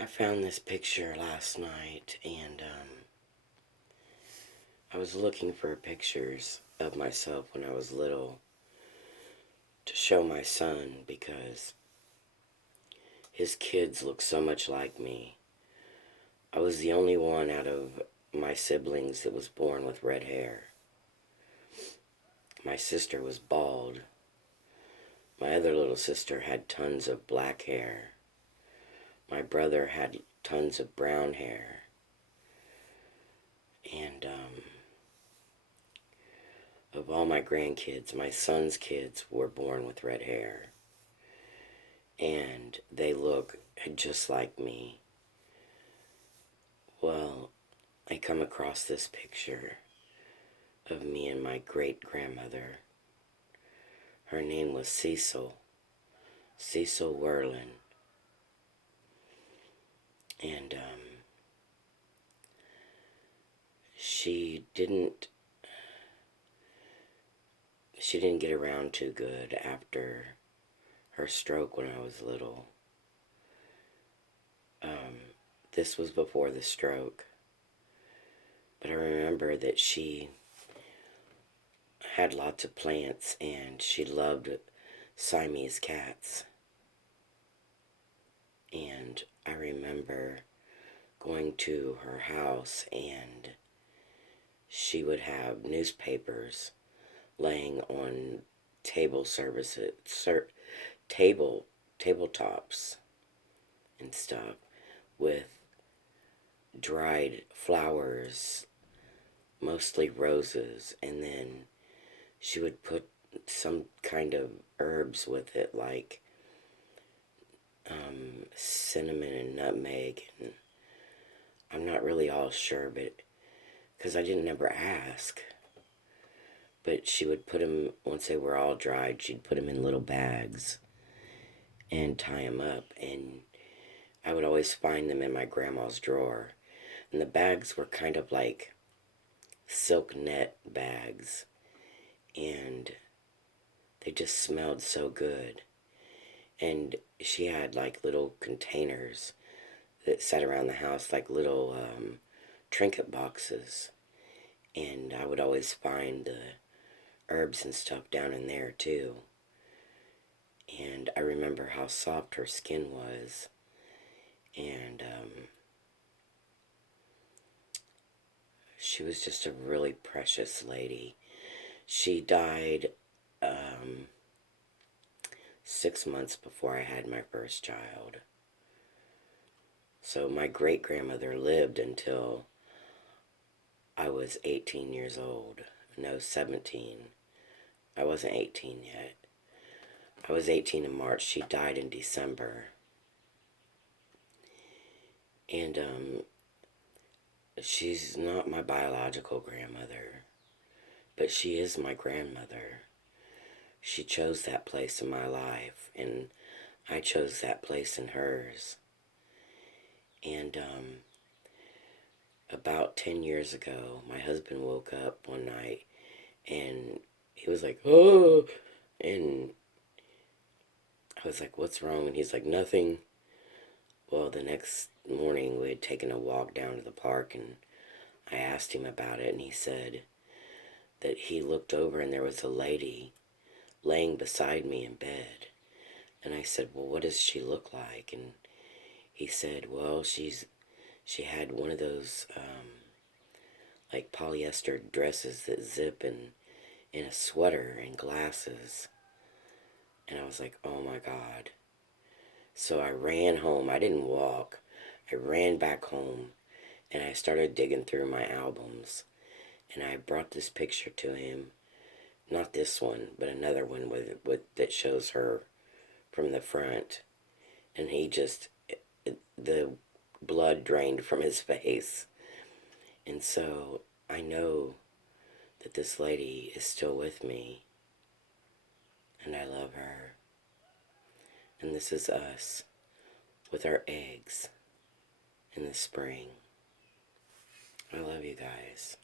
I found this picture last night, and I was looking for pictures of myself when I was little to show my son because his kids look so much like me. I was the only one out of my siblings that was born with red hair. My sister was bald. My other little sister had tons of black hair. My brother had tons of brown hair. And of all my grandkids, my son's kids were born with red hair. And they look just like me. Well, I come across this picture of me and my great-grandmother. Her name was Cecil. Cecil Worland. And she didn't get around too good after her stroke when I was little. This was before the stroke. But I remember that she had lots of plants and she loved Siamese cats. And I remember going to her house and she would have newspapers laying on tabletops and stuff with dried flowers, mostly roses, and then she would put some kind of herbs with it, like cinnamon and nutmeg, and I'm not really all sure, but because I didn't ever ask. But she would put them, once they were all dried, she'd put them in little bags and tie them up, and I would always find them in my grandma's drawer. And the bags were kind of like silk net bags, and they just smelled so good. And she had like little containers that sat around the house, like little trinket boxes, and I would always find the herbs and stuff down in there too. And I remember how soft her skin was, and she was just a really precious lady. She died 6 months before I had my first child. So my great-grandmother lived until I was 18 years old. No, 17. I wasn't 18 yet. I was 18 in March. She died in December. And she's not my biological grandmother, but she is my grandmother. She chose that place in my life, and I chose that place in hers. And about 10 years ago, my husband woke up one night, and he was like, oh, and I was like, what's wrong? And he's like, nothing. Well, the next morning, we had taken a walk down to the park, and I asked him about it, and he said that he looked over, and there was a lady laying beside me in bed. And I said, well, what does she look like? And he said, well, she had one of those, like polyester dresses that zip, and in a sweater and glasses. And I was like, oh my God. So I ran home. I didn't walk. I ran back home, and I started digging through my albums. And I brought this picture to him. Not this one, but another one that shows her from the front. And he just, the blood drained from his face. And so I know that this lady is still with me, and I love her. And this is us with our eggs in the spring. I love you guys.